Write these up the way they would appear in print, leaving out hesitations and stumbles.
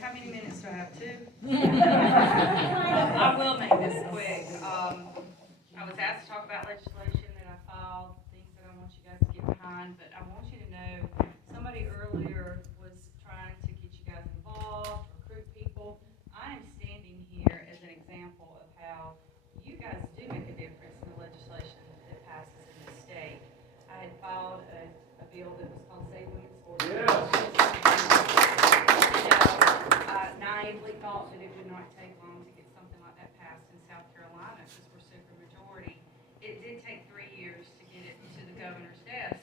how many minutes do I have? 2? I will make this quick. I was asked to talk about legislation that I filed, things that I want you guys to get behind, but I want you to know, somebody earlier was trying to get you guys involved, recruit people. I am standing here as an example of how you guys do make a difference in the legislation that passes in the state. I had filed a bill that was called Save Women's Sports. I naively thought that it would not take long to get something like that passed in South Carolina because we're supermajority. It did take 3 years to get it to the governor's desk,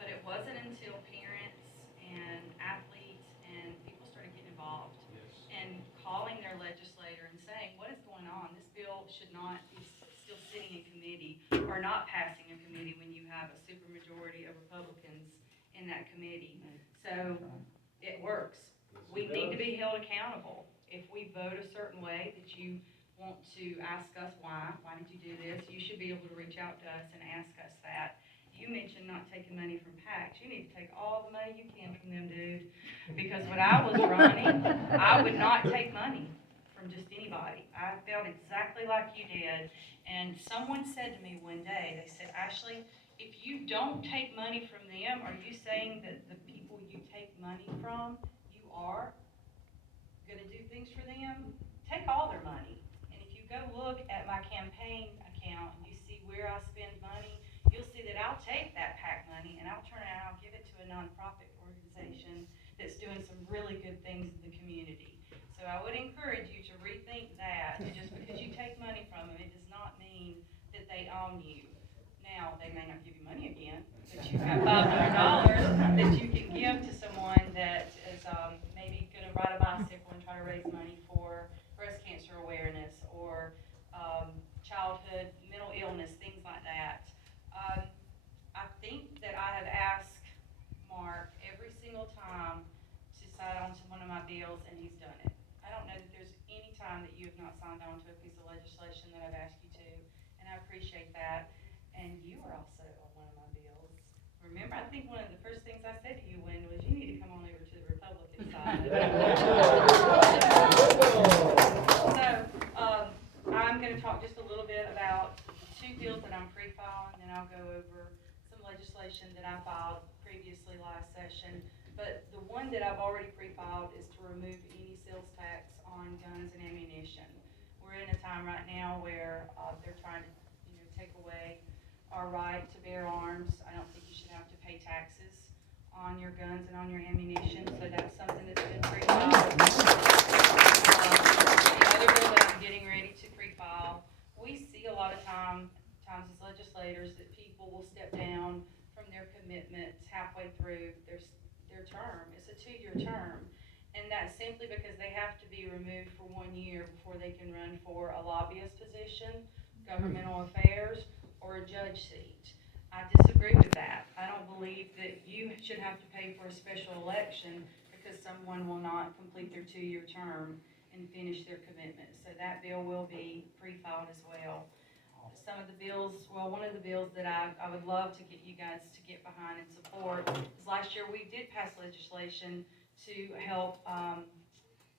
but it wasn't until parents and athletes and people started getting involved and calling their legislator and saying, what is going on? This bill should not be still sitting in committee or not passing in committee when you have a supermajority of Republicans in that committee. So it works. We need to be held accountable. If we vote a certain way that you want to ask us why did you do this, you should be able to reach out to us and ask us that. You mentioned not taking money from PACs. You need to take all the money you can from them, dude. Because when I was running, I would not take money from just anybody. I felt exactly like you did. And someone said to me one day, they said, Ashley, if you don't take money from them, are you saying that the people you take money from, you are going to do things for them? Take all their money. And if you go look at my campaign account and you see where I spend money, you'll see that I'll take that PAC money and I'll turn it out and I'll give it to a nonprofit organization that's doing some really good things in the community. So I would encourage you to rethink that. Just because you take money from them, it does not mean that they own you. Now, they may not give you money again, but you have $500 that you can give to someone that is maybe going to ride a bicycle and try to raise money for breast cancer awareness or childhood mental illness, things like that. I think that I have asked Mark every single time to sign on to one of my bills, and he's done it. I don't know that there's any time that you have not signed on to a piece of legislation that I've asked you to, and I appreciate that. And you are also on one of my bills. Remember, I think one of the first things I said to you, Wynn, was you need to come on over to the Republican side. So, I'm going to talk just a little bit about 2 bills that I'm pre-filing, and then I'll go over some legislation that I filed previously last session. But the one that I've already pre-filed is to remove any sales tax on guns and ammunition. We're in a time right now where they're trying to, take away our right to bear arms. I don't think you should have to pay taxes on your guns and on your ammunition, so that's something that's been pre-filed. The other bill that I'm getting ready to pre-file, we see a lot of times as legislators that people will step down from their commitments halfway through their term. It's a 2-year term, and that's simply because they have to be removed for 1 year before they can run for a lobbyist position, governmental affairs, or a judge seat. I disagree with that. I don't believe that you should have to pay for a special election because someone will not complete their 2-year term and finish their commitment. So that bill will be pre-filed as well. Some of the bills, one of the bills that I would love to get you guys to get behind and support is last year we did pass legislation to help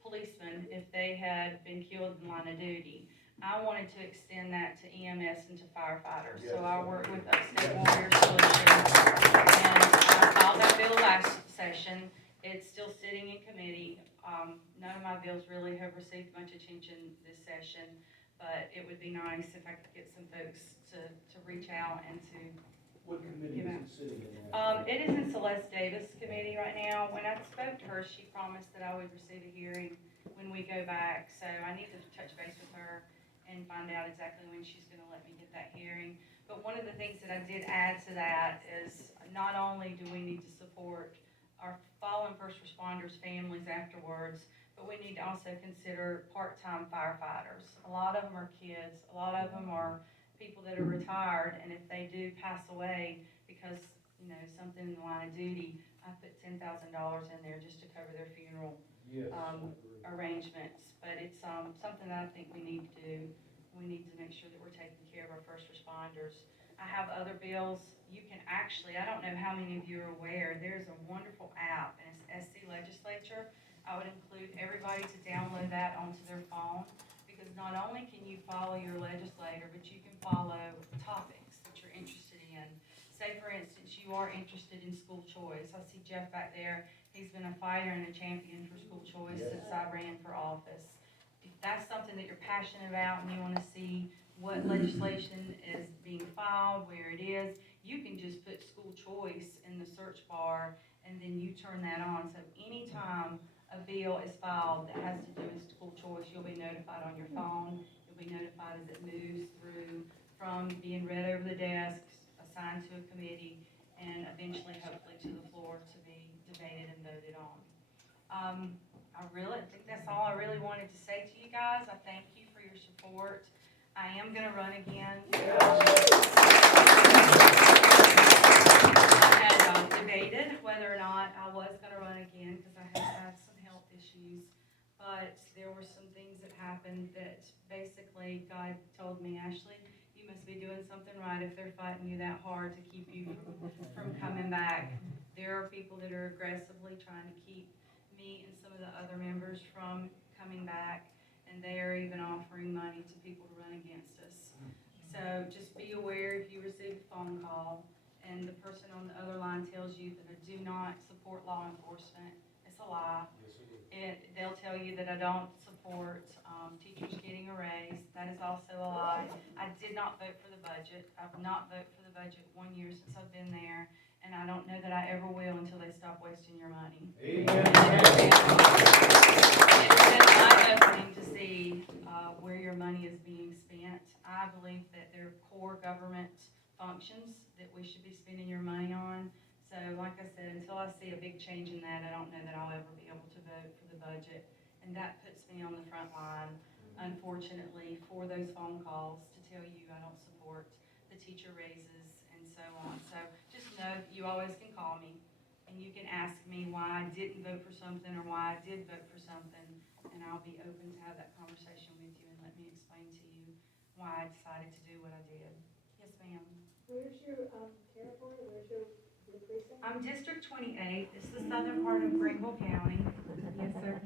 policemen if they had been killed in line of duty. I wanted to extend that to EMS and to firefighters. So I worked with Upstate Warrior Solutions, and I filed that bill last session. It's still sitting in committee. None of my bills really have received much attention this session, but it would be nice if I could get some folks to reach out and to. What committee is it sitting in? It is in Celeste Davis' committee right now. When I spoke to her, she promised that I would receive a hearing when we go back, so I need to touch base with her and find out exactly when she's going to let me get that hearing. But one of the things that I did add to that is not only do we need to support our fallen first responders' families afterwards, but we need to also consider part-time firefighters. A lot of them are kids. A lot of them are people that are retired, and if they do pass away because, something in the line of duty, I put $10,000 in there just to cover their funeral arrangements. But it's something that I think we need to do. We need to make sure that we're taking care of our first responders. I have other bills. You can actually, I don't know how many of you are aware, there's a wonderful app, and it's SC Legislature. I would include everybody to download that onto their phone, because not only can you follow your legislator, but you can follow topics that you're interested in. Say, for instance, you are interested in school choice. I see Jeff back there. He's been a fighter and a champion for school choice since I ran for office. If that's something that you're passionate about and you want to see what legislation is being filed, where it is, you can just put school choice in the search bar, and then you turn that on. So anytime a bill is filed that has to do with school choice, you'll be notified on your phone. You'll be notified as it moves through from being read over the desk, assigned to a committee, and eventually, hopefully, to the floor to be debated and voted on. I think that's all I really wanted to say to you guys. I thank you for your support. I am gonna run again. I had debated whether or not I was gonna run again, because I have had some health issues. But there were some things that happened that basically God told me, Ashley, you must be doing something right if they're fighting you that hard to keep you from coming back. There are people that are aggressively trying to keep me and some of the other members from coming back, and they are even offering money to people to run against us. So just be aware if you receive a phone call and the person on the other line tells you that I do not support law enforcement, it's a lie. They'll tell you that I don't support teachers getting a raise. That is also a lie. I did not vote for the budget. I've not voted for the budget 1 year since I've been there, and I don't know that I ever will until they stop wasting your money. Amen. It's been eye-opening to see where your money is being spent. I believe that there are core government functions that we should be spending your money on. So like I said, until I see a big change in that, I don't know that I'll ever be able to vote for the budget. And that puts me on the front line, unfortunately, for those phone calls to tell you I don't support the teacher raises and so on. So just know that you always can call me and you can ask me why I didn't vote for something or why I did vote for something. And I'll be open to have that conversation with you and let me explain to you why I decided to do what I did. Yes, ma'am. Where's your territory? Where's your precinct? I'm District 28. It's the southern part of Greenville County. Yes, sir.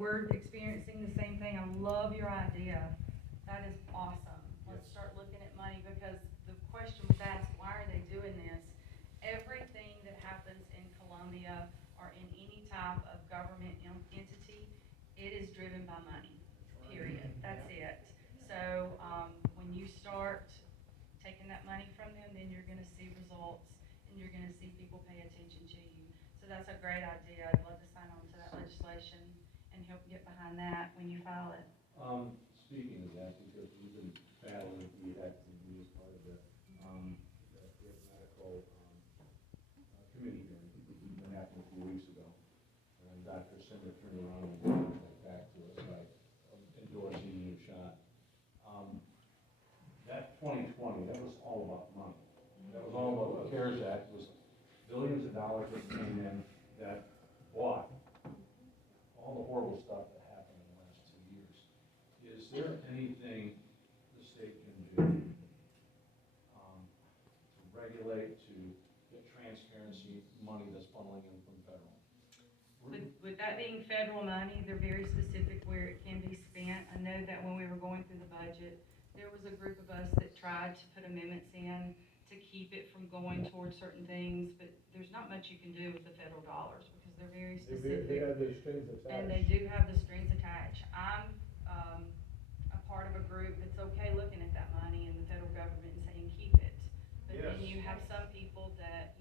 We're experiencing the same thing. I love your idea. That is awesome. Let's start looking at money, because the question was asked, why are they doing this? Everything that happens in Columbia or in any type of government entity, it is driven by money, period. That's it. So when you start taking that money from them, then you're going to see results and you're going to see people pay attention to you. So that's a great idea. I'd love to sign on to that legislation and help get behind that when you file it. Speaking of that, because we've been battling the activity as part of the medical committee hearing that happened a few weeks ago. And Dr. Simmer turned around and went back to us by endorsing your shot. That 2020, that was all about money. That was all about the CARES Act. It was billions of dollars that came in that bought all the horrible stuff that happened in the last 2 years. Is there anything the state can do to regulate, to get transparency, money that's funneling in from federal? With that being federal money, they're very specific where it can be spent. I know that when we were going through the budget, there was a group of us that tried to put amendments in to keep it from going towards certain things, but there's not much you can do with the federal dollars because they're very specific. They have those strings attached. And they do have the strings attached. I'm a part of a group that's okay looking at that money in the federal government and saying keep it. But then you have some people that,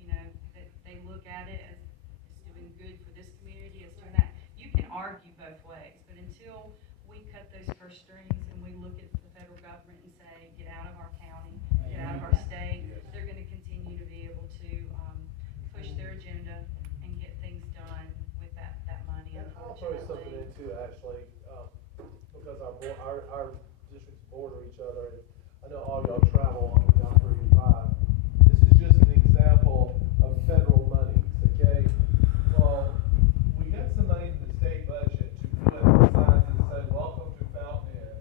that they look at it as it's doing good for this community, it's doing that. You can argue both ways, but until we cut those purse strings and we look at the federal government and say, get out of our county, get out of our state, they're gonna continue to be able to push their agenda and get things done with that money, I'll throw something unfortunately. in too, Ashley, because our districts border each other, and I know all y'all travel on down 35. This is just an example of federal money, okay? Well, we got some money in the state budget to put signs that say, welcome to Fountain Inn.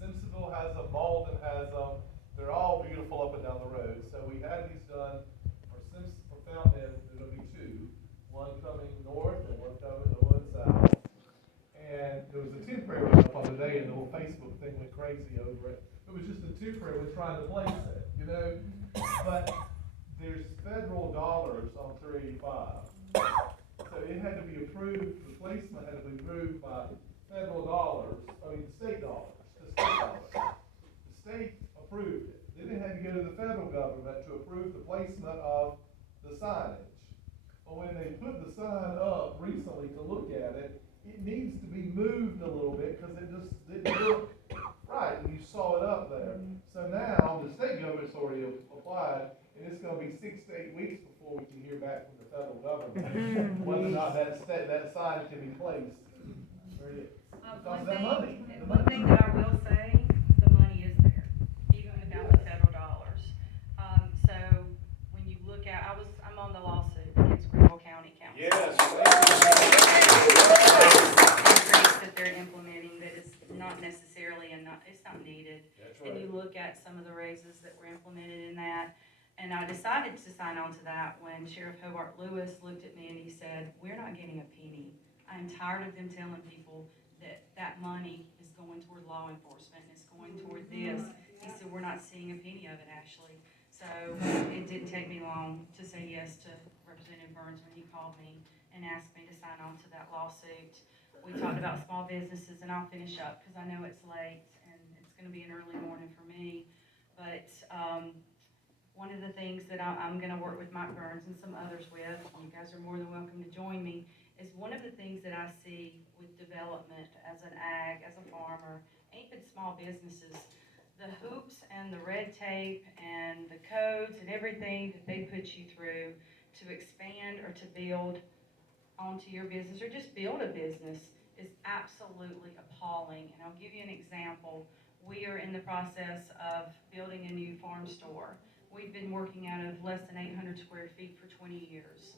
Simpsonville has them, Malden has them, they're all beautiful up and down the road. So we had these done for Fountain Inn, there's gonna be two, one coming north and one coming south. Facebook thing went crazy over it. It was just a two-career was trying to place it, you know? But there's federal dollars on 385. So it had to be approved, the placement had to be approved by federal dollars, state dollars, the state dollars. The state approved it. Then it had to go to the federal government to approve the placement of the signage. But when they put the sign up recently to look at it, it needs to be moved a little bit because it just didn't look right when you saw it up there. So now the state government's already applied, and it's gonna be 6 to 8 weeks before we can hear back from the federal government whether or not that sign can be placed. One Because that money. one thing that I will say, the money is there, even without the federal dollars. So when you look at, I'm on the lawsuit against Greenville County Council. Yes. Increase that they're implementing that is not necessarily, it's not needed. That's And you look at some of the raises that were implemented in that, and I decided to sign on to that when Sheriff Hobart Lewis looked at me and he said, "We're not getting a penny. I'm tired of them telling people that money is going toward law enforcement, and it's going toward this." He said, "We're not seeing a penny of it, actually." So it didn't take me long to say yes to Representative Burns when he called me and asked me to sign on to that lawsuit. We talked about small businesses, and I'll finish up because I know it's late and it's gonna be an early morning for me. But, one of the things that I'm gonna work with Mike Burns and some others with, and you guys are more than welcome to join me, is one of the things that I see with development as an ag, as a farmer, and even small businesses, the hoops and the red tape and the codes and everything that they put you through to expand or to build onto your business or just build a business is absolutely appalling. And I'll give you an example. We are in the process of building a new farm store. We've been working out of less than 800 square feet for 20 years.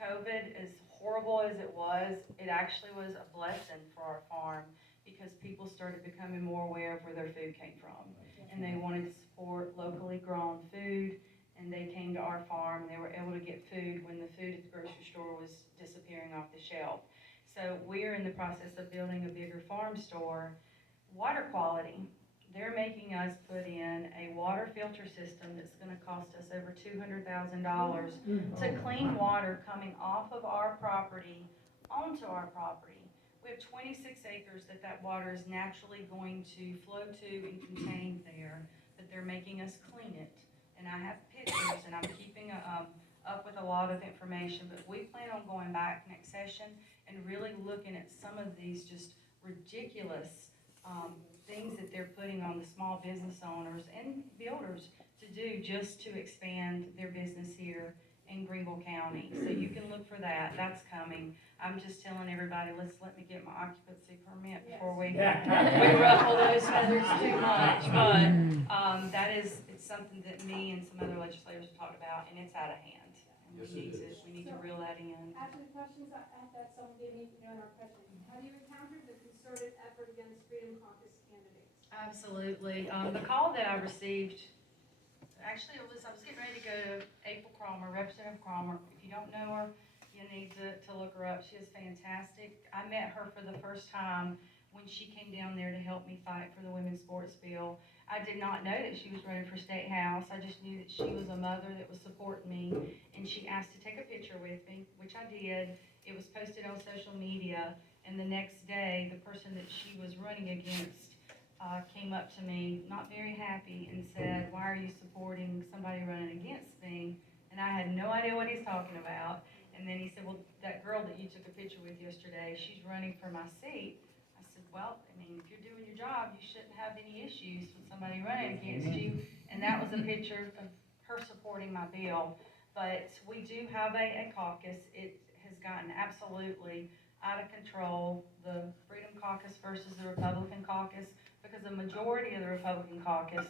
COVID, as horrible as it was, it actually was a blessing for our farm because people started becoming more aware of where their food came from. And they wanted to support locally grown food, and they came to our farm and they were able to get food when the food at the grocery store was disappearing off the shelf. So we're in the process of building a bigger farm store. Water quality. They're making us put in a water filter system that's gonna cost us over $200,000 to clean water coming off of our property onto our property. We have 26 acres that water is naturally going to flow to and contain there, but they're making us clean it. And I have pictures, and I'm keeping up with a lot of information, but we plan on going back next session and really looking at some of these just ridiculous things that they're putting on the small business owners and builders to do just to expand their business here in Greenville County. So you can look for that, that's coming. I'm just telling everybody, let me get my occupancy permit before we ruffle those feathers too much. But it's something that me and some other legislators have talked about, and it's out of hand. And we need to reel that in. After the questions that someone gave me, in our president, have you encountered the concerted effort against Freedom Caucus candidates? Absolutely. The call that I received, actually, I was getting ready to go to April Cromer, Representative Cromer. If you don't know her, you need to look her up. She is fantastic. I met her for the first time when she came down there to help me fight for the women's sports bill. I did not know that she was running for State House. I just knew that she was a mother that was supporting me, and she asked to take a picture with me, which I did. It was posted on social media, and the next day, the person that she was running against came up to me, not very happy, and said, "Why are you supporting somebody running against me?" And I had no idea what he's talking about. And then he said, "Well, that girl that you took a picture with yesterday, she's running for my seat." I said, "Well, I mean, if you're doing your job, you shouldn't have any issues with somebody running against you." And that was a picture of her supporting my bill. But we do have a caucus. It has gotten absolutely out of control, the Freedom Caucus versus the Republican Caucus, because the majority of the Republican Caucus,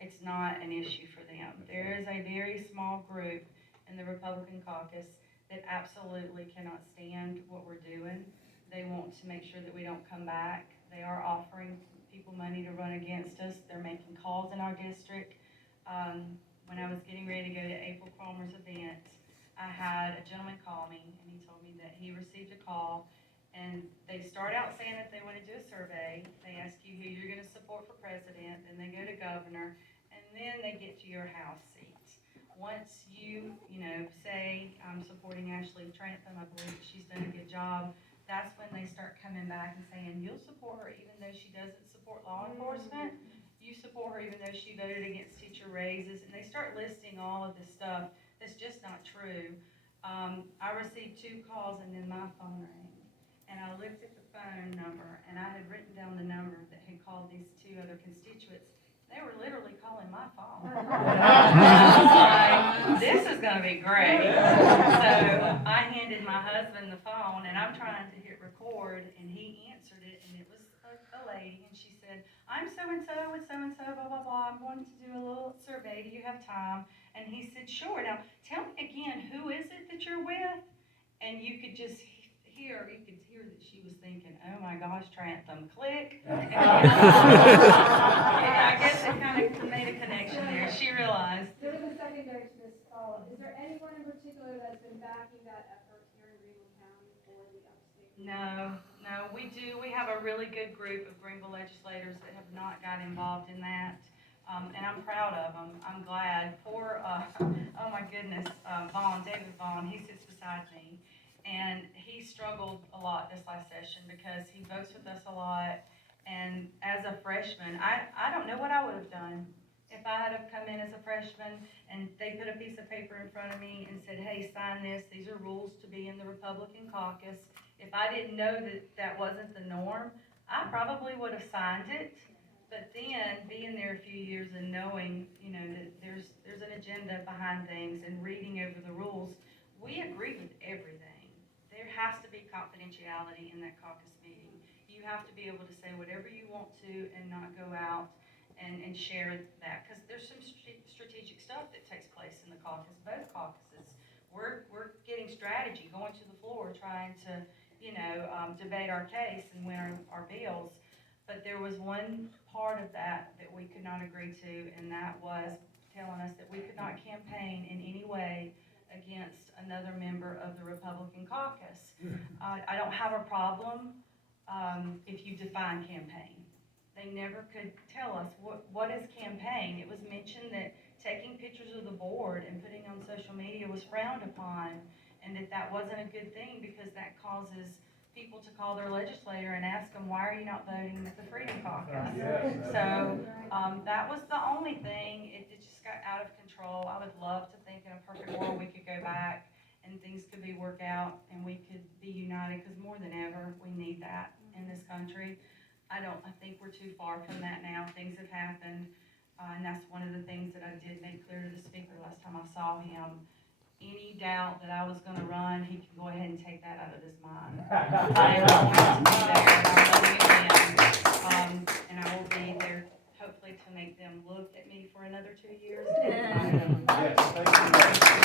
it's not an issue for them. There is a very small group in the Republican Caucus that absolutely cannot stand what we're doing. They want to make sure that we don't come back. They are offering people money to run against us. They're making calls in our district. When I was getting ready to go to April Cromer's event, I had a gentleman call me, and he told me that he received a call And they start out saying that they want to do a survey, they ask you who you're gonna support for president, then they go to governor, and then they get to your House seat. Once you say, I'm supporting Ashley Trantham, I believe that she's done a good job, that's when they start coming back and saying, you'll support her even though she doesn't support law enforcement, you support her even though she voted against teacher raises, and they start listing all of this stuff that's just not true. I received 2 calls and then my phone rang. And I looked at the phone number, and I had written down the number that had called these 2 other constituents. They were literally calling my phone. And I was like, this is gonna be great. So I handed my husband the phone, and I'm trying to hit record, and he answered it, and it was a lady, and she said, I'm so-and-so with so-and-so, blah, blah, blah. I'm going to do a little survey. Do you have time? And he said, sure. Now, tell me again, who is it that you're with? And you could just hear that she was thinking, oh my gosh, Trantham, click. And I guess it kind of made a connection there. She realized. There was a secondary to this follow-up. Is there anyone in particular that's been backing that effort here in Greenville County for the upstate? No, we do. We have a really good group of Greenville legislators that have not got involved in that. And I'm proud of them. I'm glad. Poor, oh my goodness, David Vaughn, he sits beside me. And he struggled a lot this last session because he votes with us a lot. And as a freshman, I don't know what I would have done if I had have come in as a freshman and they put a piece of paper in front of me and said, hey, sign this. These are rules to be in the Republican caucus. If I didn't know that that wasn't the norm, I probably would have signed it. But then being there a few years and knowing, that there's an agenda behind things and reading over the rules, we agree with everything. There has to be confidentiality in that caucus meeting. You have to be able to say whatever you want to and not go out and share that, because there's some strategic stuff that takes place in the caucus, both caucuses. We're getting strategy, going to the floor, trying to, debate our case and win our bills. But there was one part of that we could not agree to, and that was telling us that we could not campaign in any way against another member of the Republican caucus. I don't have a problem if you define campaign. They never could tell us what is campaign. It was mentioned that taking pictures of the board and putting on social media was frowned upon, and that wasn't a good thing because that causes people to call their legislator and ask them, why are you not voting with the Freedom Caucus? So that was the only thing. It just got out of control. I would love to think in a perfect world we could go back and things could be worked out and we could be united, because more than ever we need that in this country. I think we're too far from that now. Things have happened, and that's one of the things that I did make clear to the speaker last time I saw him. Any doubt that I was going to run, he can go ahead and take that out of his mind. I am going to be there, and I'm loving them, and I will be there hopefully to make them look at me for another 2 years. Yes, thank you.